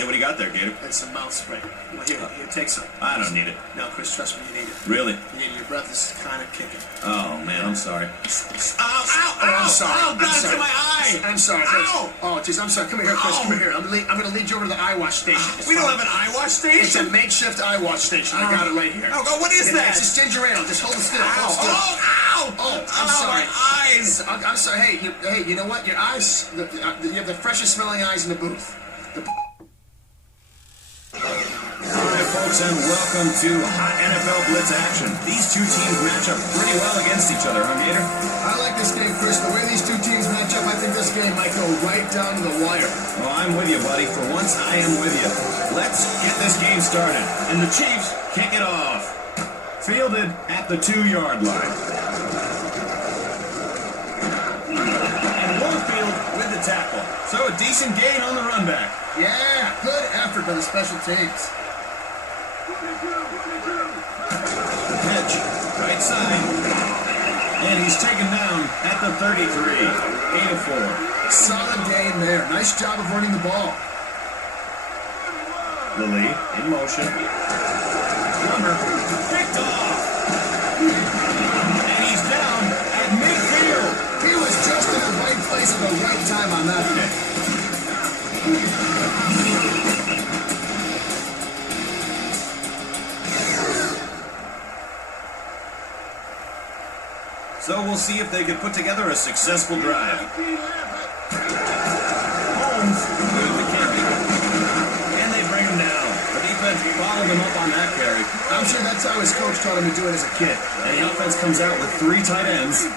see what you got there, Gator. It's some mouth spray. Well, here, take some. I don't need it. No, Chris, trust me, you need it. Really? Your breath is kind of kicking. Oh, man, I'm sorry. Ow, I'm sorry. Ow, God, I'm sorry. to my eye! I'm sorry, Chris. Ow! Oh, jeez, I'm sorry. Come here, Chris. Come here. I'm going to lead you over to the eye wash station. We don't have an eye wash station? It's a makeshift eye wash station. I got it right here. Oh, God, what is that? It's just ginger ale. Just hold it still. Ow! Oh, I'm sorry. My eyes! I'm sorry. Hey, you know what? Your eyes, you have the freshest smelling eyes in the booth. Alright, folks, and welcome to Hot NFL Blitz action. These two teams match up pretty well against each other, huh, Gator? I like this game, Chris. The way these two teams match up, I think this game might go right down to the wire. Well, I'm with you, buddy. For once, I am with you. Let's get this game started. And the Chiefs kick it off. Fielded at the 2-yard line. And Warfield with the tackle. So a decent gain on the run back. Yeah, good effort by the special teams. Pitch, right side. And he's taken down at the 33. 8 of 4. Solid game there. Nice job of running the ball. Lilly in motion. Plummer picked off. And he's down at midfield. He was just in the right place at the right time on that pick. So we'll see if they can put together a successful drive. Holmes with the carry. And they bring him down. The defense followed him up on that carry. I'm sure that's how his coach taught him to do it as a kid. And the offense comes out with 3 tight ends.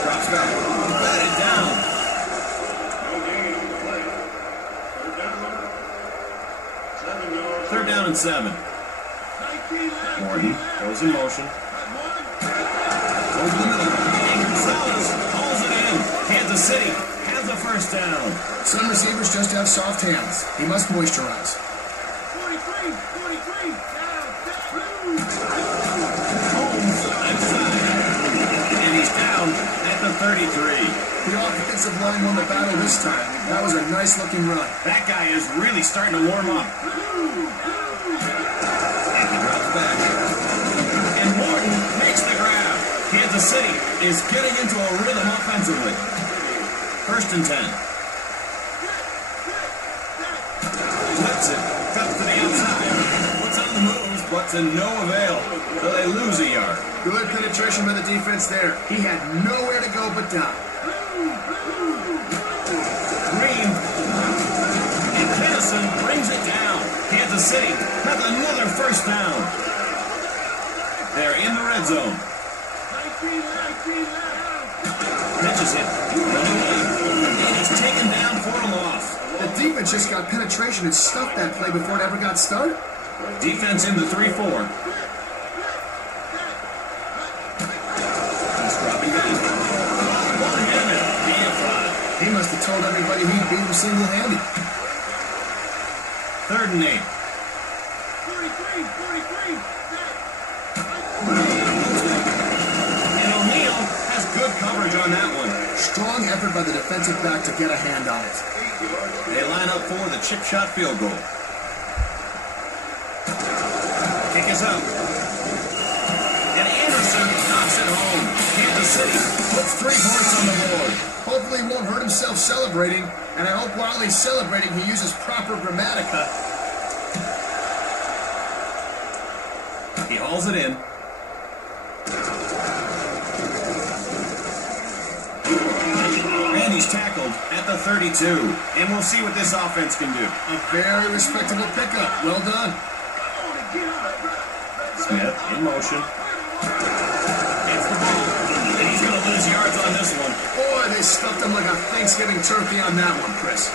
Drops back. Batted down. Third down and 7. Morton goes in motion. Goes in the middle. And Gonzalez hauls it in. Kansas City has a first down. Some receivers just have soft hands. He must moisturize. Holmes outside. And he's down at the 33. The offensive line won the battle this time. That was a nice looking run. That guy is really starting to warm up. And he drops back. And Morton makes the grab. Kansas City is getting into a rhythm offensively. First and 10. Flips it. Cuts to the outside. Puts on the moves, but to no avail. So they lose a yard. Good penetration by the defense there. He had nowhere to go but down. Green. And Kennison brings it down. Kansas City has another first down. They're in the red zone. Pitch is hit. And he's taken down for a loss. The defense just got penetration and stuffed that play before it ever got started. Defense in the 3-4. He's dropping down. One-handed. PF5. He must have told everybody he'd beat him single-handed. Third and 8. And O'Neal has good coverage on that one. Strong effort by the defensive back to get a hand on it. They line up for the chip shot field goal. Kick is up. And Anderson knocks it home. Kansas City puts 3 points on the board. Hopefully he won't hurt himself celebrating, and I hope while he's celebrating he uses proper grammatica. He hauls it in. And he's tackled at the 32. And we'll see what this offense can do. A very respectable pickup. Well done. Smith in motion. Gets the ball. And he's going to lose yards on this one. Boy, they stuffed him like a Thanksgiving turkey on that one, Chris.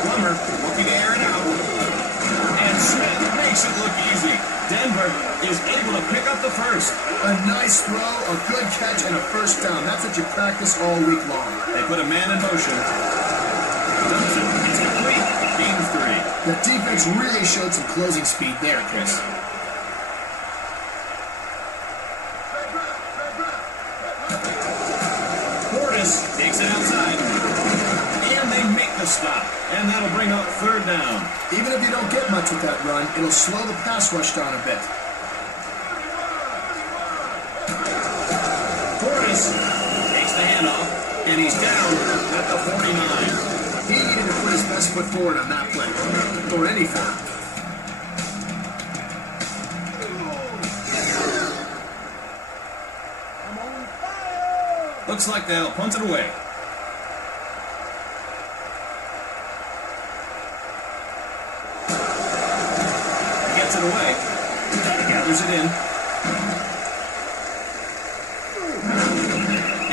Plummer looking to air it out. And Smith makes it look easy. Denver is able to pick up the first. A nice throw, a good catch, and a first down. That's what you practice all week long. They put a man in motion. Johnson is complete. Game 3. The defense really showed some closing speed there, Chris. And that'll bring up third down. Even if you don't get much with that run, it'll slow the pass rush down a bit. Portis takes the handoff, and he's down at the 49. He needed to put his best foot forward on that play, or anything. Looks like they'll punt it away. He gets it away. He gathers it in.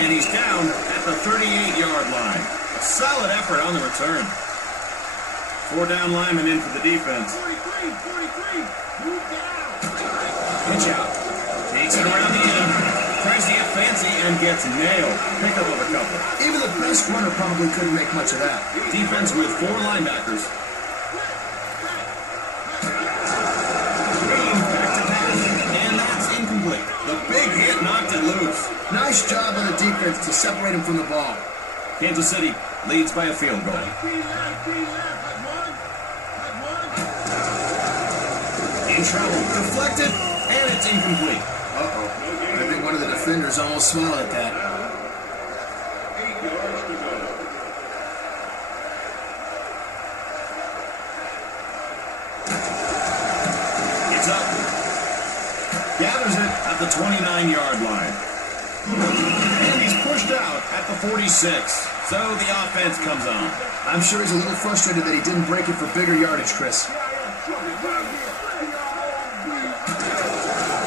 And he's down at the 38-yard line. A solid effort on the return. 4 down linemen in for the defense. 43, move down. Pitch out. Takes it around the end. Tries to get fancy and gets nailed. Pickup of a couple. Even the best runner probably couldn't make much of that. Defense with 4 linebackers. Green back to pass, and that's incomplete. The big hit knocked it loose. Nice job on the defense to separate him from the ball. Kansas City leads by a field goal. In trouble. Deflected, and it's incomplete. Uh-oh. I think one of the defenders almost smiled at that. 8 yards to go. It's up. Gathers it at the 29-yard line. And he's pushed out at the 46. So the offense comes on. I'm sure he's a little frustrated that he didn't break it for bigger yardage, Chris.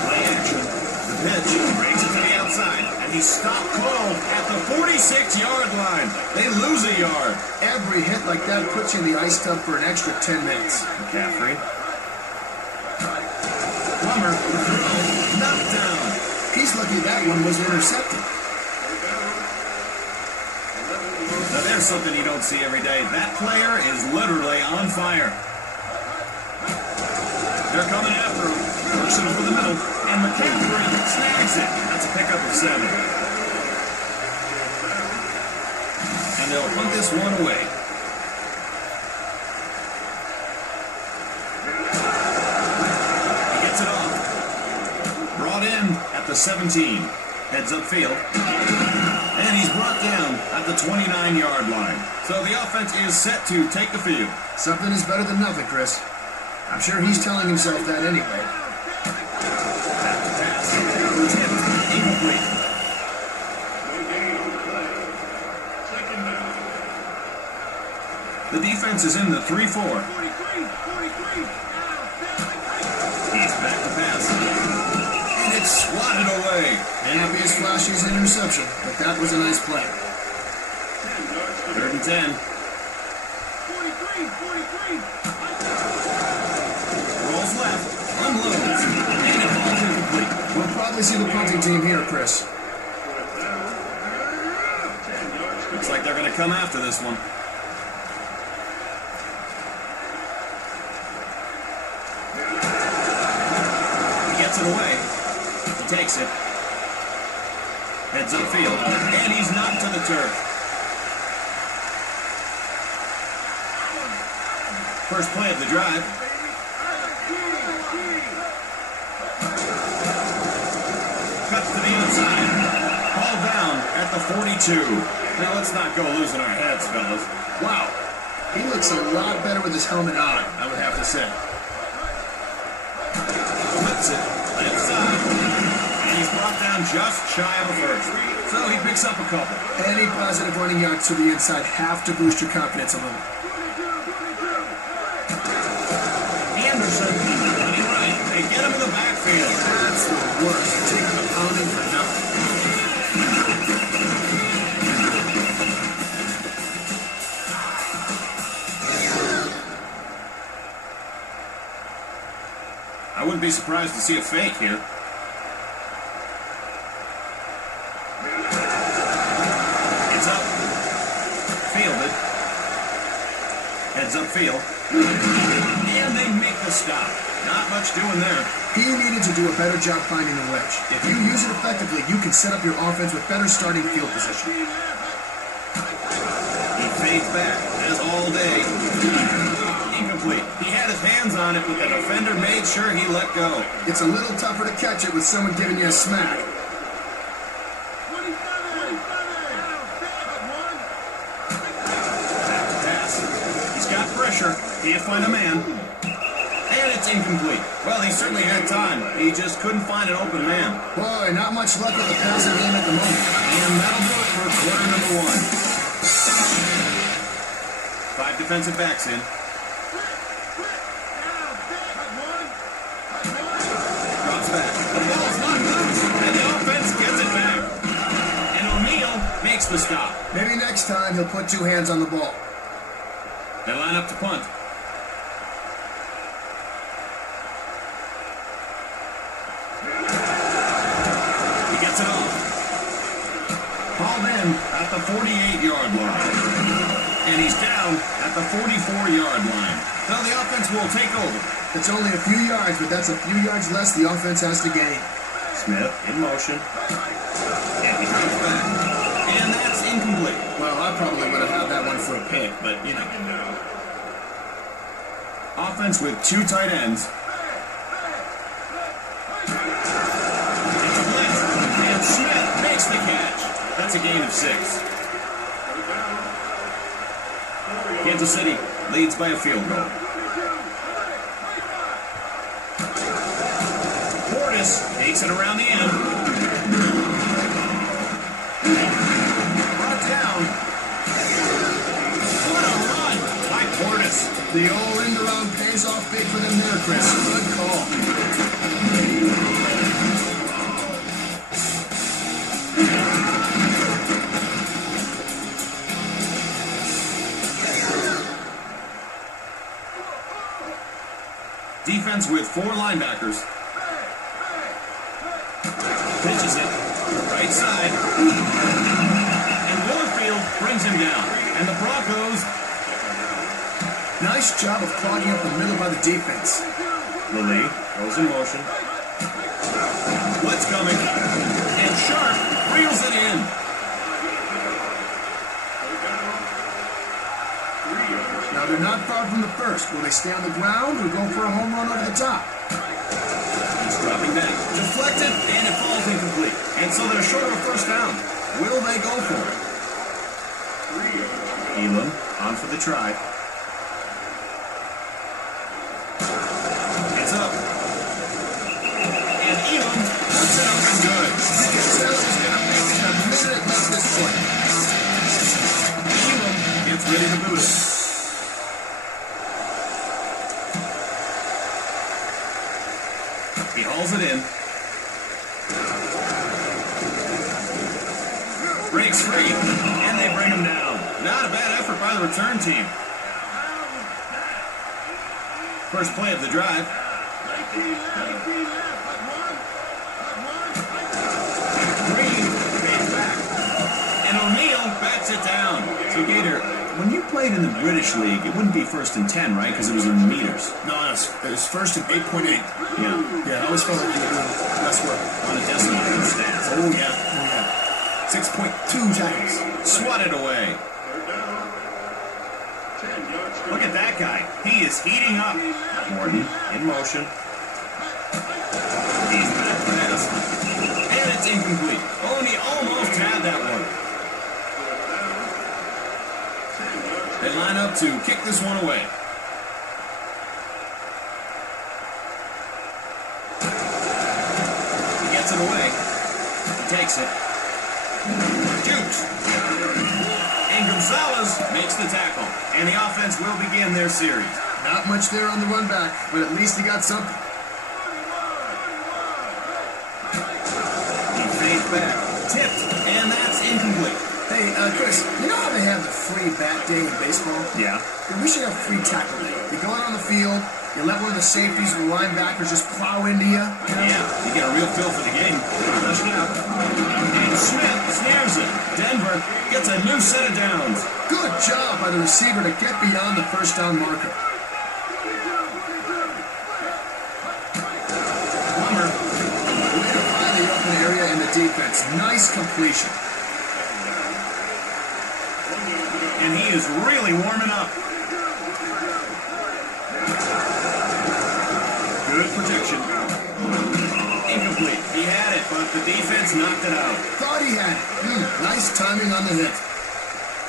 Play action. The pitch breaks it to the outside, and he's stopped cold at the 46-yard line. They lose a yard. Every hit like that puts you in the ice tub for an extra 10 minutes. McCaffrey. Plummer. Knocked down. He's lucky that one was intercepted. Now there's something you don't see every day. That player is literally on fire. They're coming after him. Pushing over the middle. And McCaffrey snags it. That's a pickup of 7. And they'll punt this one away. He gets it off. Brought in at the 17. Heads upfield. And he's brought down at the 29-yard line. So the offense is set to take the field. Something is better than nothing, Chris. I'm sure he's telling himself that anyway. Back to pass. Tipped. Incomplete. The defense is in the 3-4. He's back to pass. And it's swatted away. The happiest flash is an interception, but that was a nice play. 3rd and 10. Rolls left. Unloads. And it falls incomplete. We'll probably see the punting team here, Chris. Looks like they're going to come after this one. He gets it away. He takes it. Heads upfield. And he's knocked to the turf. First play of the drive. Cuts to the inside. Ball down at the 42. Now let's not go losing our heads, fellas. Wow. He looks a lot better with his helmet on, I would have to say. Flips it. Left side. And he's brought down just shy of a first. So he picks up a couple. Any positive running yards to the inside have to boost your confidence a little. Anderson, running right. They get him in the backfield. That's the worst. Taking a pounding for nothing. I wouldn't be surprised to see a fake here. It's up. Fielded. Heads upfield. And they make the stop. Not much doing there. He needed to do a better job finding the wedge. If you use it effectively, you can set up your offense with better starting field position. He fades back, as all day. Incomplete. He had his hands on it, but the defender made sure he let go. It's a little tougher to catch it with someone giving you a smack. 27. Back to pass. He's got pressure. Can't find a man. And it's incomplete. Well, he certainly had time. He just couldn't find an open man. Boy, not much luck with the passing game at the moment. And that'll do it for quarter number 1. 5 defensive backs in. Drops back. The ball's not loose. And the offense gets it back. And O'Neal makes the stop. Maybe next time he'll put 2 hands on the ball. They line up to punt. He gets it off. Hauled in at the 48-yard line. And he's down at the 44-yard line. So the offense will take over. It's only a few yards, but that's a few yards less the offense has to gain. Smith in motion. And he drops back. And that's incomplete. Well, I probably would have had that one for a pick, but you know. Offense with 2 tight ends. It's a blitz. And Smith makes the catch. That's a gain of 6. Kansas City leads by a field goal. Portis takes it around the end. Brought down. What a run by Portis. The old end around pays off big for them there, Chris. Good call. Defense with 4 linebackers. Pitches it. Right side. And Warfield brings him down. And the Broncos. Nice job of clogging up the middle by the defense. Lilly goes in motion. Blitz coming. And Sharp reels it in. Now they're not far from the first. Will they stay on the ground or go for a home run over the top? He's dropping back. Deflected, and it falls incomplete. And so they're short of a first down. Will they go for it? Elam on for the try. It's up. And Elam puts it up and good. You can tell it was going to make it the minute it left this point. Elam gets ready to boot it. He hauls it in. Breaks free, and they bring him down. Not a bad effort by the return team. First play of the drive. Green fades back. And O'Neal bats it down. So Gator, when you played in the British League, it wouldn't be 1st and 10, right? Because it was in meters. No, it was first and 8.8. Yeah. Yeah, I always felt like you were doing less work. On a decimal stats. Oh, yeah. Oh, yeah. 6.2 times. Swatted away. Look at that guy. He is heating up. Morton in motion. He's back pass. And it's incomplete. Oh, and he almost had that one. They line up to kick this one away. He gets it away. He takes it. Jukes. And Gonzalez makes the tackle. And the offense will begin their series. Not much there on the run back, but at least he got something. He fades back. Tipped. And that's incomplete. Hey, Chris, you know how they have the free bat day in baseball? Yeah. We should have free tackle day. You go out on the field, you let one of the safeties or the linebackers just plow into you. Yeah, you get a real feel for the game. Touchdown. And Smith snares it. Denver gets a new set of downs. Good job by the receiver to get beyond the first down marker. Plummer. Way to find the open area in the defense. Nice completion. And he is really warming up. it, but the defense knocked it out. Thought he had it. Nice timing on the hit.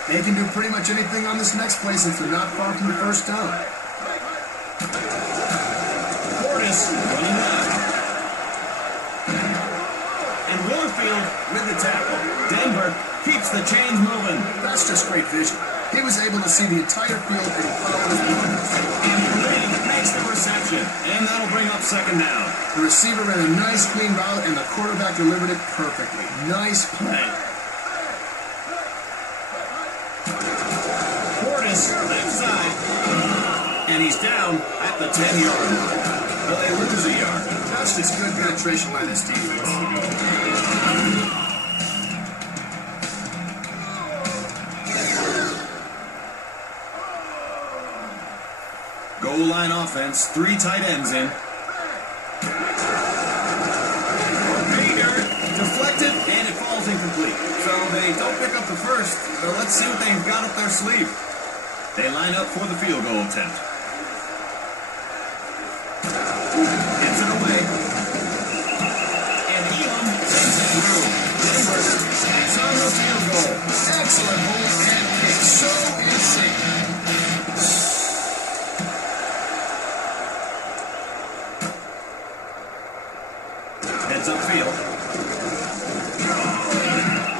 They can do pretty much anything on this next play since they're not far from the first down. Portis running left. And Warfield with the tackle. Denver keeps the chains moving. That's just great vision. He was able to see the entire field and follow his movements. And Green makes the reception. And that'll bring up second down. The receiver ran a nice clean route and the quarterback delivered it perfectly. Nice play. Portis left side. And he's down at the 10-yard line. Well, they lose a yard. That's just good penetration by this defense. Goal line offense, 3 tight ends in. Bader deflected, and it falls incomplete. So they don't pick up the first. So let's see what they've got up their sleeve. They line up for the field goal attempt. Gets it away. And Elam sends it through. Denver is on the field goal. Excellent hold and kick. So insane. Heads upfield.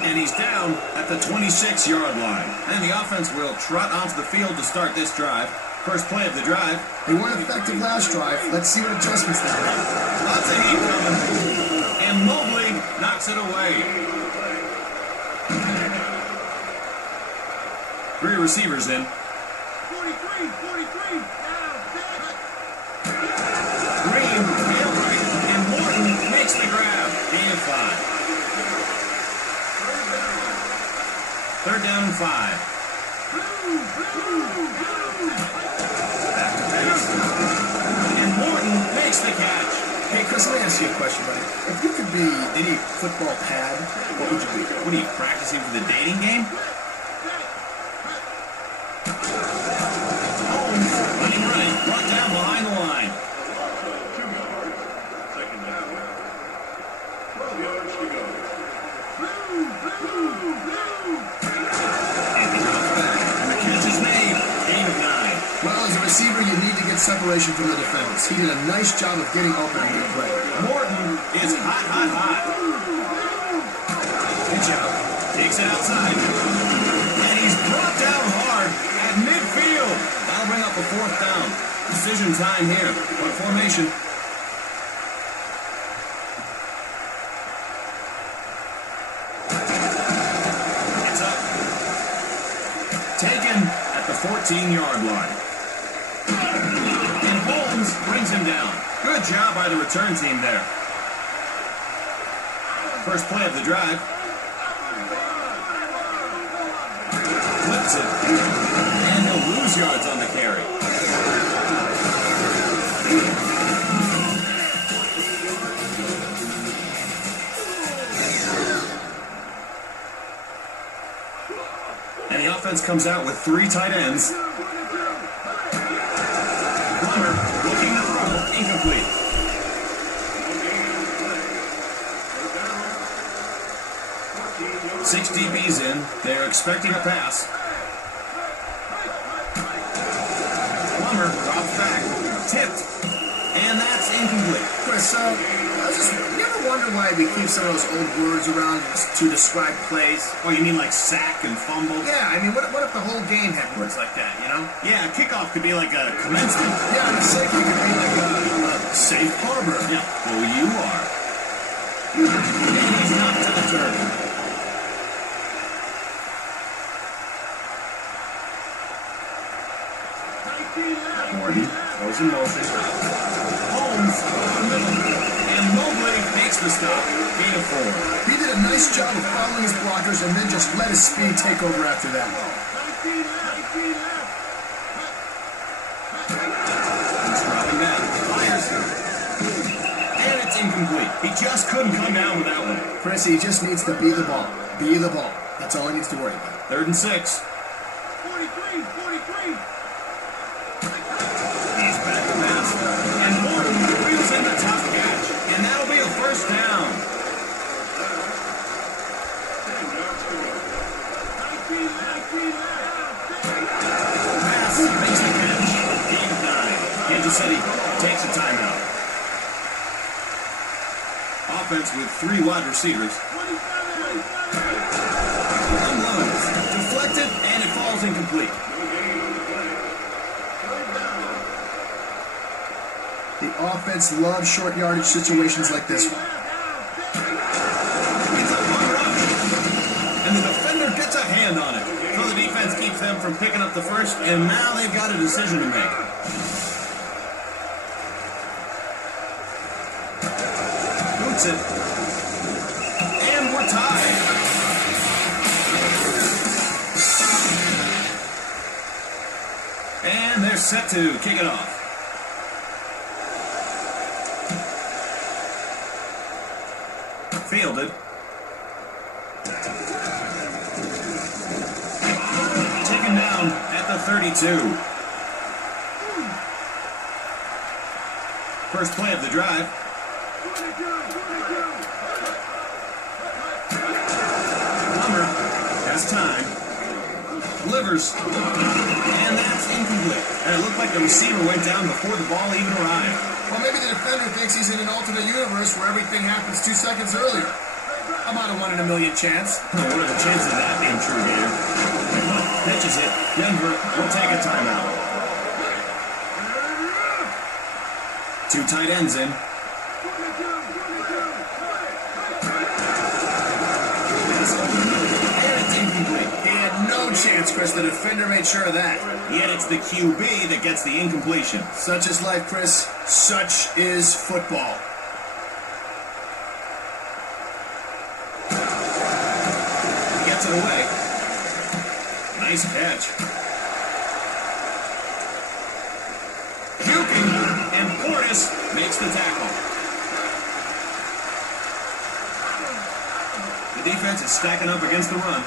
And he's down at the 26-yard line. And the offense will trot onto the field to start this drive. First play of the drive. They weren't effective last drive. Let's see what adjustments they make. Lots of heat coming. And Mobley knocks it away. 3 receivers in. 43. Green, tail right, and Morton makes the grab. Gain of 5. Third down and 5. Back to pass. And Morton makes the catch. Hey, Chris, let me ask you a question, buddy. If you could be any football pad, what would you be? What are you, practicing for the dating game? Holmes, running right, brought down behind the line. 2 yards. Second down. 12 yards to go. And he drops back, and the catch is made. Gain of 9. Well, as a receiver, you need to get separation from the defenders. He did a nice job of getting open on the play. Morton is hot. Pitch out. Takes it outside. And he's brought down hard at midfield. That'll bring up a 4th down. Decision time here. What formation? It's up. Taken at the 14-yard line. And Holmes brings him down. Good job by the return team there. First play of the drive. Flips it. And he'll lose yards on the carry. And the offense comes out with 3 tight ends. Plummer looking to throw. Incomplete. 6 DBs in. They're expecting a pass. Plummer drops back. Tipped. And that's incomplete. Chris, you ever wonder why we keep some of those old words around to describe plays? Oh, you mean like sack and fumble? Yeah, I mean, what if the whole game had words like that, you know? Yeah, kickoff could be like a commencement. Yeah, and a safety could be like a safe harbor. Yeah, well, you are. And he's not to the turn. Morton goes in motion. Holmes over the middle. And Mobley makes the stop. Gain of 4. He did a nice job of following his blockers and then just let his speed take over after that. He's dropping down. Fires. And it's incomplete. He just couldn't come down with that one. Chris, he just needs to be the ball. Be the ball. That's all he needs to worry about. 3rd and 6. 43. He's back to pass. And Morton wheels in the tough catch. And that'll be a 1st down. splits with 3 wide receivers. Unloads, deflected, and it falls incomplete. The offense loves short yardage situations like this one. It's a run rush, and the defender gets a hand on it. So the defense keeps them from picking up the first, and now they've got a decision to make. Boots it. And we're tied. And they're set to kick it off. Fielded. Taken down at the 32. First play of the drive. Hummer has time. Delivers. And that's incomplete. And it looked like the receiver went down before the ball even arrived. Well, maybe the defender thinks he's in an alternate universe where everything happens 2 seconds earlier. About a 1 in a million chance. What are the chances of that being true, Gator? Pitches it. Denver will take a timeout. 2 tight ends in. And it's incomplete. He had no chance, Chris. The defender made sure of that. Yet it's the QB that gets the incompletion. Such is life, Chris. Such is football. Gets it away. Nice catch. Puking, and Portis makes the tackle. The defense is stacking up against the run.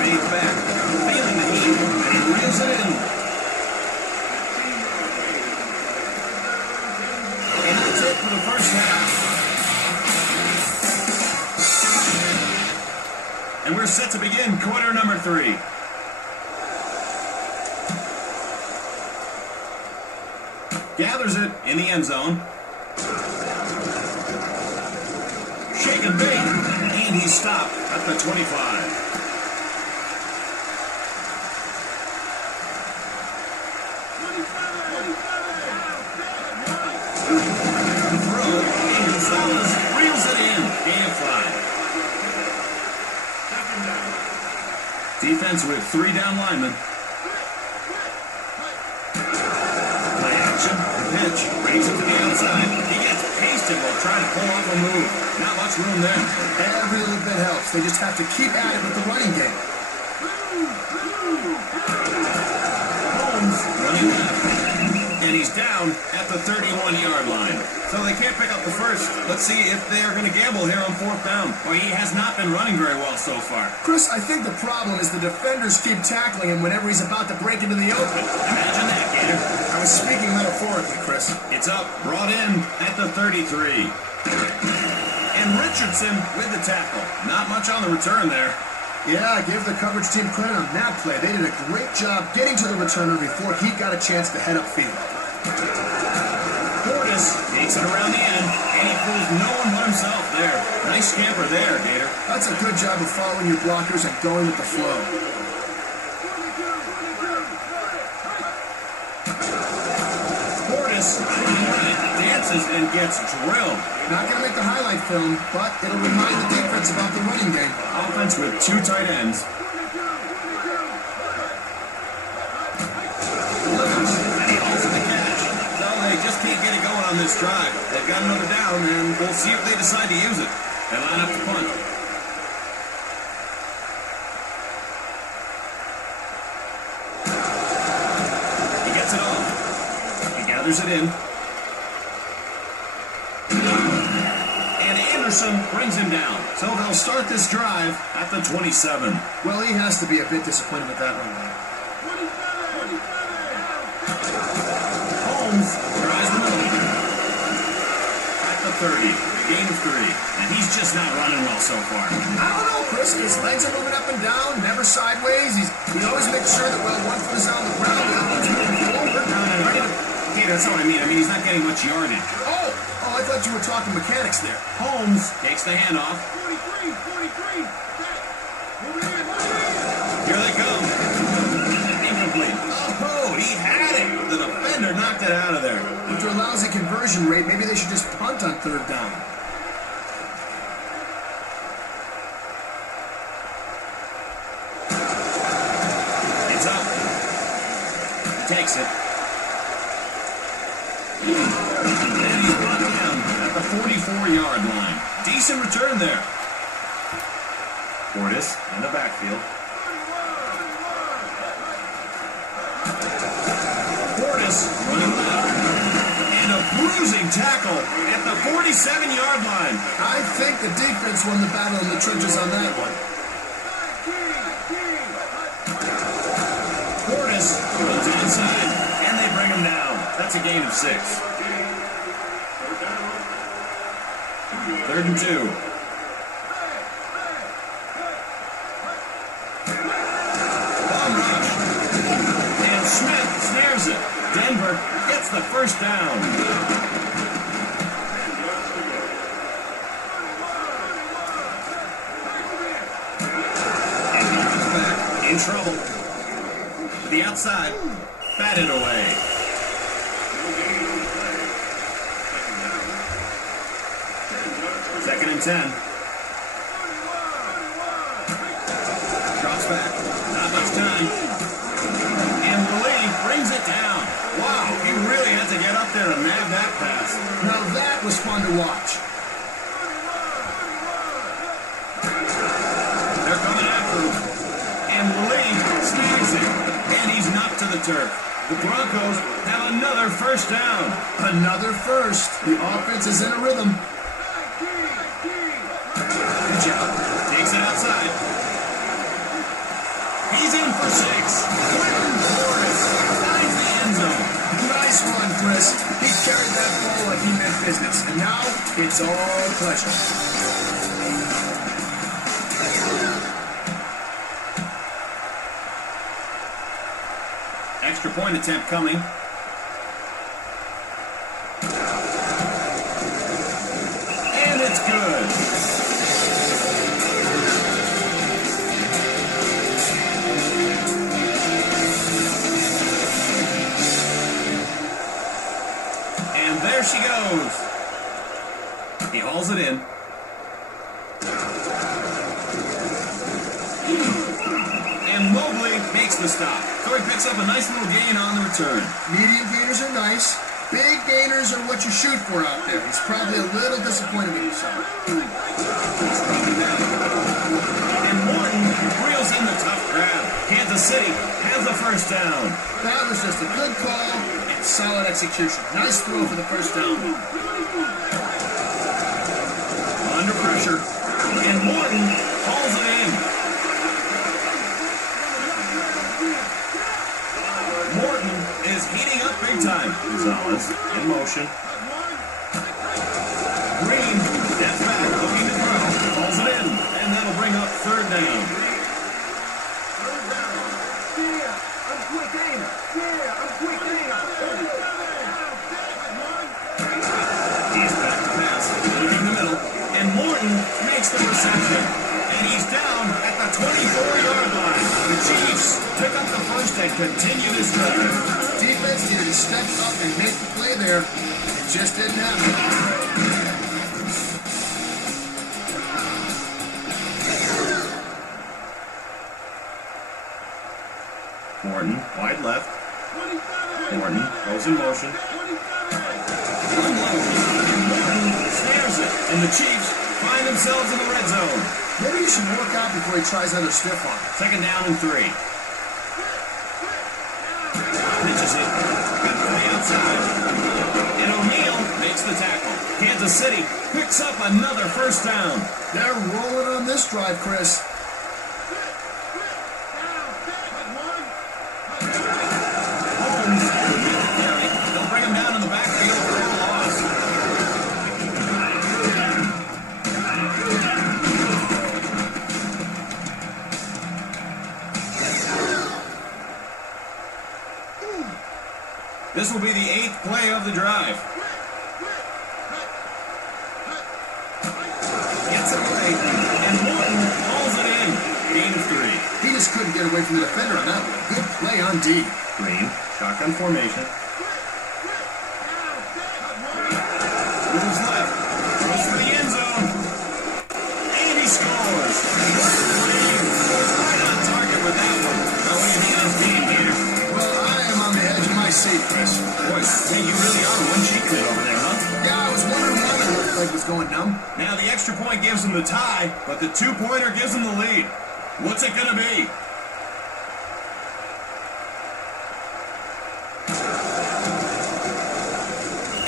Fades back, feeling the heat, and he reels it in. And that's it for the first half. And we're set to begin quarter number 3. Gathers it in the end zone. Shake and bake, and he's stopped at the 25. Throw, and Gonzalez reels it in. Gain of 5. Defense with 3 down linemen. Play action, pitch, brings it to the outside. He gets pasted while trying to pull off a move. Not much room there. Every little bit helps. They just have to keep at it with the running game. Holmes running left. And he's down at the 31-yard line. So they can't pick up the first. Let's see if they are going to gamble here on 4th down. Well, he has not been running very well so far. Chris, I think the problem is the defenders keep tackling him whenever he's about to break into the open. Imagine that, Gator. I was speaking metaphorically, Chris. It's up, brought in at the 33. And Richardson with the tackle. Not much on the return there. Yeah, give the coverage team credit on that play. They did a great job getting to the returner before he got a chance to head upfield. Portis takes it around the end, and he fools no one but himself there. Nice scamper there, Gator. That's a good job of following your blockers and going with the flow. Portis dances and gets drilled. Not going to make the highlight film, but it'll remind the defense about the running game. Offense with 2 tight ends. Delivers, and he hauls in the catch. So they just can't get it going on this drive. They've got another down, and we'll see if they decide to use it. They line up to punt. He gets it off. He gathers it in. Brings him down. So they'll start this drive at the 27. Well, he has to be a bit disappointed with that one. Holmes tries the middle. At the 30. Gain of 3. And he's just not running well so far. I don't know, Chris. His legs are moving up and down, never sideways. He always makes sure that, well, one foot is on the ground, the other one's moving forward. Gator, that's all I mean. He's not getting much yardage. Oh, I thought you were talking mechanics there. Holmes takes the handoff. 43. Here they come. Incomplete. Oh, he had it. The defender knocked it out of there. With their lousy conversion rate, maybe they should just punt on third down. It's up. He takes it. And he's brought down at the 44-yard line. Decent return there. Portis in the backfield. Portis running left. And a bruising tackle at the 47-yard line. I think the defense won the battle in the trenches on that one. Portis goes inside, and they bring him down. That's a gain of 6. 3rd and 2. And Smith snares it. Denver gets the first down. And he comes back in trouble. To the outside, batted away. Second and 10. Drops back. Not much time. And Willie brings it down. Wow, he really had to get up there and nab that pass. Now that was fun to watch. They're coming after him. And Willie snags it. And he's knocked to the turf. The Broncos have another first down. Another first. The offense is in a rhythm. Good job. Takes it outside. He's in for 6. Quentin Portis finds the end zone. Nice run, Chris. He carried that ball like he meant business. And now it's all pleasure. Extra point attempt coming. And it's good. And there she goes. He hauls it in. And Mobley makes the stop. So he picks up a nice little gain on the return. Medium gainers are nice. Big gainers are what you shoot for out there. He's probably a little disappointed with himself. He's dropping down. And Morton reels in the tough grab. Kansas City has the first down. That was just a good call and solid execution. Nice throw for the first down. Under pressure. And Morton hauls it in. Morton is heating up big time. Gonzalez in motion. Green steps back, looking to throw. Hauls it in. And that'll bring up third down. He's back to pass, leaving the middle. And Morton makes the reception. And he's down at the 24-yard line. The Chiefs pick up the first and continue this drive. Defense needed to step up and make the play there. It just didn't happen. Morton, wide left. Morton goes in motion. Unloads. And Morton snares it. And the Chiefs find themselves in the red zone. Maybe he should work out before he tries another stiff arm. Second down and 3. Pitches it. Good to the outside. And O'Neal makes the tackle. Kansas City picks up another first down. They're rolling on this drive, Chris. Opens. They'll bring him down in the backfield for a loss. This will be the 8th play get away from the defender on that one. Good play on D. Green, shotgun formation. Moves left. Goes for the end zone. And he scores. Green was right on target with that one. Now what do you think of this team here? Well, I am on the edge of my seat, Chris. Boy, hey, you really are one cheek kid over there, huh? Yeah, I was wondering why my left leg was going numb. Now the extra point gives him the tie, but the two-pointer gives him the lead. What's it gonna be?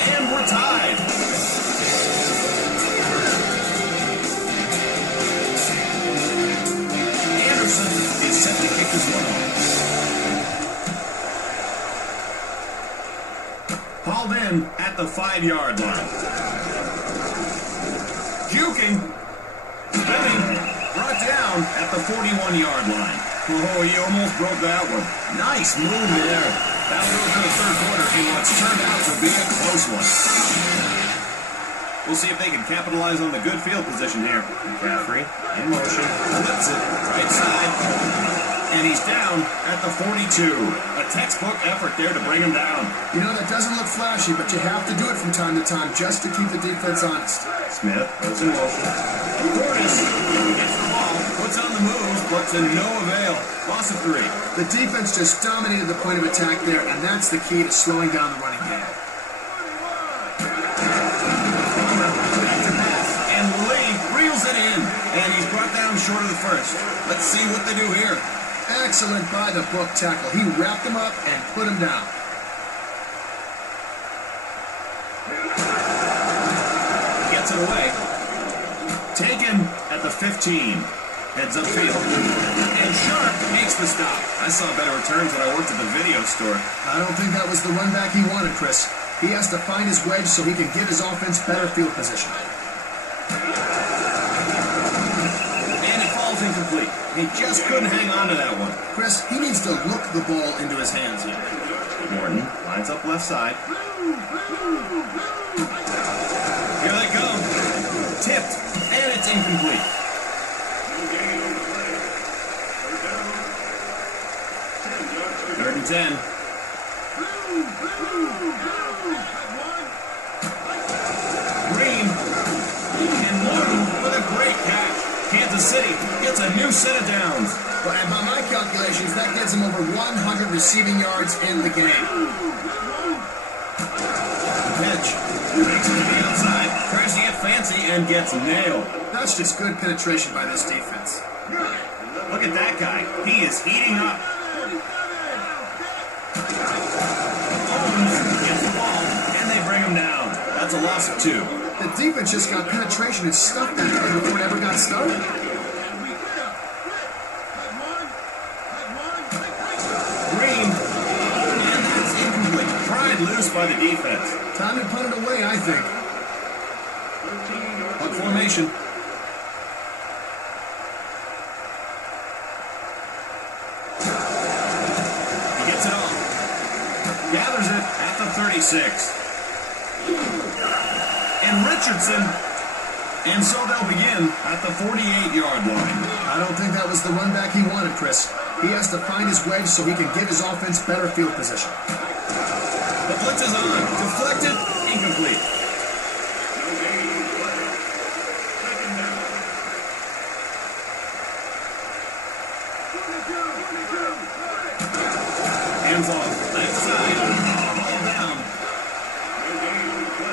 And we're tied. Anderson is set to kick this one off. Hauled in at the 5-yard line. Juking. Spinning. Brought down at the 41-yard line. Oh, he almost broke that one. Nice move there. That'll go to the third quarter in what's turned out to be a close one. We'll see if they can capitalize on the good field position here. McCaffrey in motion. Flips it. Right side. And he's down at the 42. A textbook effort there to bring him down. You know, that doesn't look flashy, but you have to do it from time to time just to keep the defense honest. Smith goes in motion. Cordes gets the ball, puts on the moves, but to no avail. Loss of 3. The defense just dominated the point of attack there, and that's the key to slowing down the running game. Back to pass, and Lee reels it in, and he's brought down short of the first. Let's see what they do here. Excellent by-the-book tackle. He wrapped him up and put him down. Gets it away. Taken at the 15. Heads upfield. And Sharp makes the stop. I saw better returns when I worked at the video store. I don't think that was the run back he wanted, Chris. He has to find his wedge so he can give his offense better field position. And it falls incomplete. He just couldn't hang on to that one. Chris, he needs to look the ball into his hands here. Morton lines up left side. Here they come. Tipped, and it's incomplete. Third and 10. Green and Morton with a great catch. Kansas City gets a new set of downs. But by my calculations, that gets him over 100 receiving yards in the game. Pitch. Makes it to the outside. Tries to get fancy and gets nailed. That's just good penetration by this defense. Look at that guy. He is heating up. Holmes gets the ball, and they bring him down. That's a loss of 2. The defense just got penetration and stuffed that thing before it ever got started. Green, and that's incomplete. Pried loose by the defense. Time to put it away, I think. Punt formation. He gets it off. Gathers it at the 36. And Richardson. And so they'll begin at the 48-yard line. I don't think that was the run back he wanted, Chris. He has to find his wedge so he can give his offense better field position. The blitz is on. Deflected. Incomplete. Hands off. Left side. Ball down.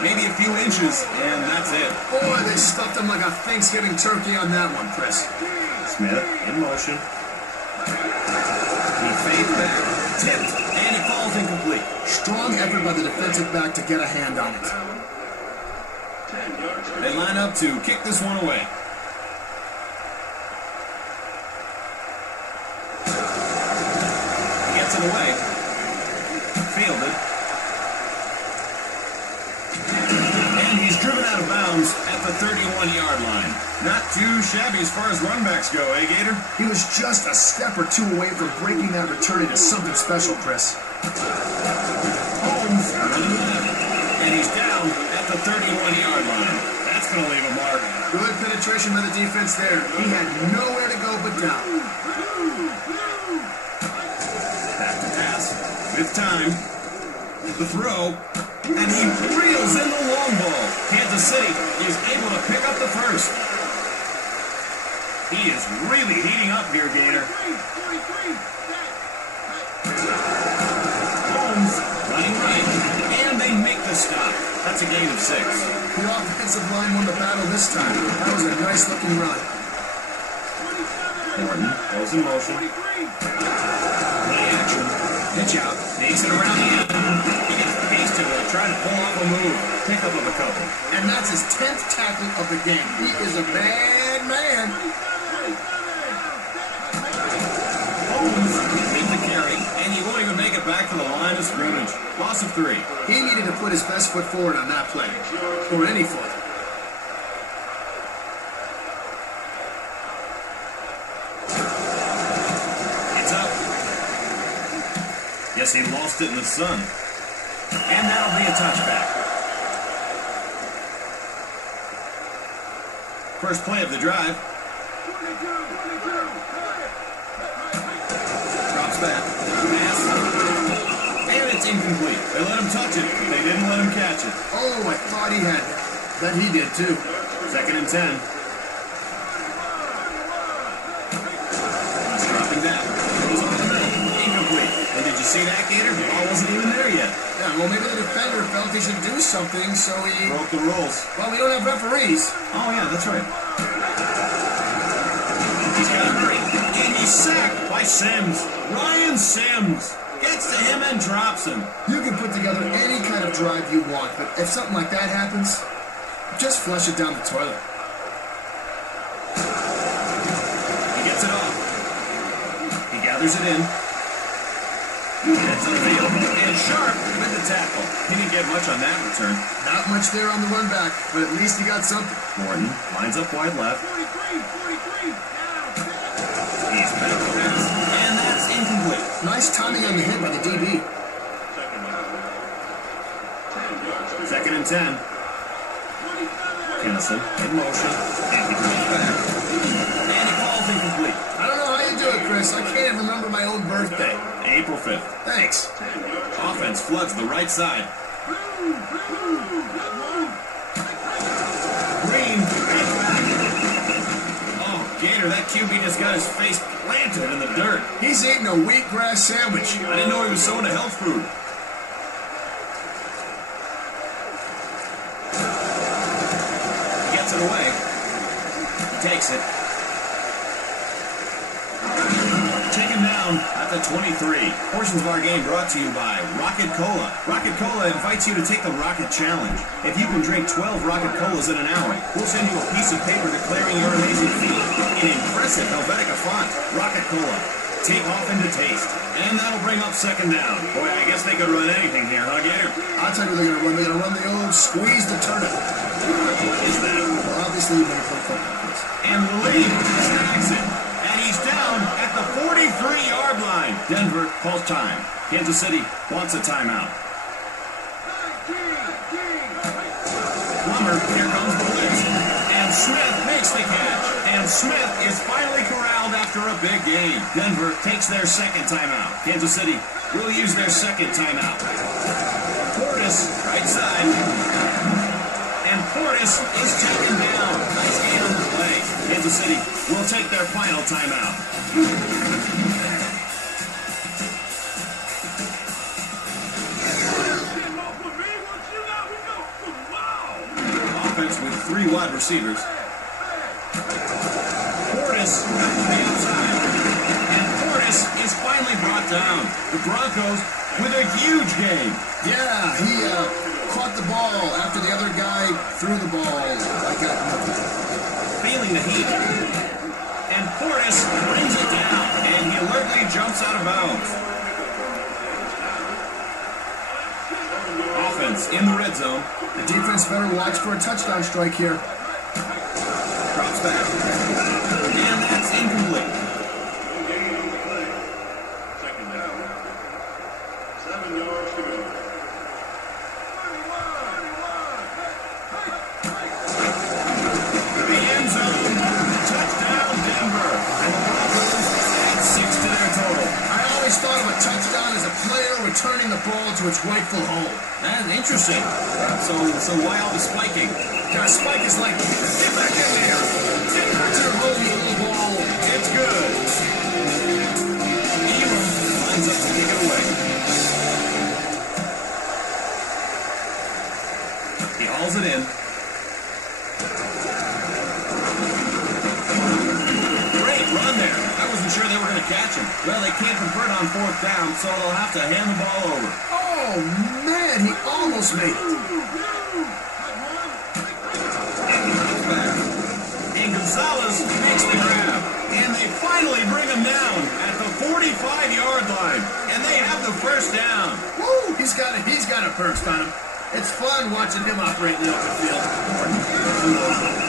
Maybe a few inches, and that's it. Boy, they stuffed him like a Thanksgiving turkey on that one, Chris. Smith in motion. He fades back. Tipped, and it falls incomplete. Strong effort by the defensive back to get a hand on it. They line up to kick this one away. Gets it away. Fielded. And he's driven out of bounds at the 31-yard line. Not too shabby as far as runbacks go, eh, Gator? He was just a step or two away from breaking that return into something special, Chris. Holmes running left. And he's down at the 31-yard line. That's going to leave a mark. Good penetration by the defense there. He had nowhere to go but down. Fifth time. The throw. And he reels in the long ball. Kansas City is able to pick up the first. He is really heating up here, Gator. Holmes running right. And they make the stop. That's a gain of 6. The offensive line won the battle this time. That was a nice-looking run. Morton goes in motion. Play action. Pitch out. Takes it around the end. He gets pasted with it, trying to pull off a move. Pickup of a couple. And that's his 10th tackle of the game. He is a bad man. Holmes made the carry, and he won't even make it back to the line of scrimmage. Loss of 3. He needed to put his best foot forward on that play. Or any foot. Guess he lost it in the sun. And that'll be a touchback. First play of the drive. Drops back. Pass. And it's incomplete. They let him touch it. They didn't let him catch it. Oh, I thought he had that. Bet he did too. 2nd and 10. He's dropping down. Goes over the middle. Incomplete. And did you see that, Gator? The ball wasn't even there yet. Yeah, well, maybe the defender felt he should do something, so he... Broke the rules. Well, we don't have referees. Oh, yeah, that's right. He's got a hurry. And he's sacked by Sims. Ryan Sims gets to him and drops him. You can put together any kind of drive you want, but if something like that happens, just flush it down the toilet. He gets it off. He gathers it in. Heads to the field. And Sharp with the tackle. He didn't get much on that return. Not much there on the run back, but at least he got something. Morton lines up wide left. 43. He's back to pass. And that's incomplete. Nice timing on the hit by the DB. Second and 10. Kinnison in motion. And he comes back. And he calls incomplete. I don't know how you do it, Chris. I can't even remember my own birthday. April 5th. Thanks. Offense floods the right side. Green. Oh, Gator, that QB just got his face planted in the dirt. He's eating a wheatgrass sandwich. I didn't know he was so into health food. He gets it away. He takes it. Taken down at the 23. Portions of our game brought to you by Rocket Cola. Rocket Cola invites you to take the Rocket Challenge. If you can drink 12 Rocket Colas in an hour, we'll send you a piece of paper declaring your amazing feat in impressive Helvetica font. Rocket Cola. Take off into taste. And that'll bring up 2nd down. Boy, I guess they could run anything here, huh, Gator? I'll tell you what they're going to run. They're going to run the old squeeze the turnip. What is that? Well, obviously, you better play football, Chris. And the lead snags it. And he's down at the 43-yard line. Denver calls time. Kansas City wants a timeout. Plummer, here comes the blitz. And Smith makes the catch. And Smith is finally corralled after a big game. Denver takes their 2nd timeout. Kansas City will use their 2nd timeout. Portis, right side. And Portis is taken down. Nice game on the play. Kansas City will take their final timeout. Offense with 3 wide receivers. Portis to the outside. And Portis is finally brought down. The Broncos with a huge game. Yeah, he caught the ball after the other guy threw the ball. I got nothing. Feeling the heat. And Portis brings it down. And he alertly jumps out of bounds. Offense in the red zone. The defense better watch for a touchdown strike here. Drops back. And that's incomplete. Second down. 7 yards to go. The end zone. Touchdown, Denver. And the Broncos add 6 to their total. I always thought of a touchdown as a player returning its rightful home. That's interesting. So why all the spiking? Now, Spike is like, get back in there. Get back to your home, you little ball. It's good. Elam lines up to kick it away. He hauls it in. Great run there. I wasn't sure they were going to catch him. Well, they can't convert on fourth down, so they'll have to hand the ball over. Oh, man, he almost made it. And Gonzalez makes the grab. And they finally bring him down at the 45-yard line. And they have the first down. Woo, he's got a burst on him. It's fun watching him operate in the open field.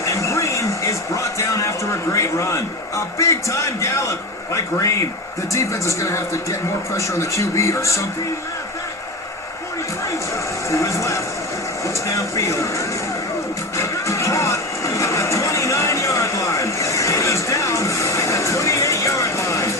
And Green is brought down after a great run. A big-time gallop by Green. The defense is going to have to get more pressure on the QB or something. To his left. Looks downfield. Caught at the 29-yard line. And he's down at the 28-yard line.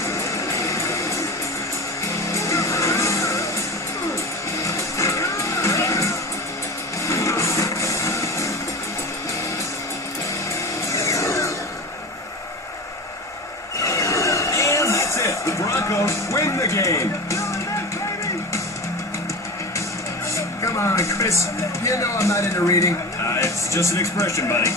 And that's it. The Broncos win the game. Come on, Chris. You know I'm not into reading. It's just an expression, buddy.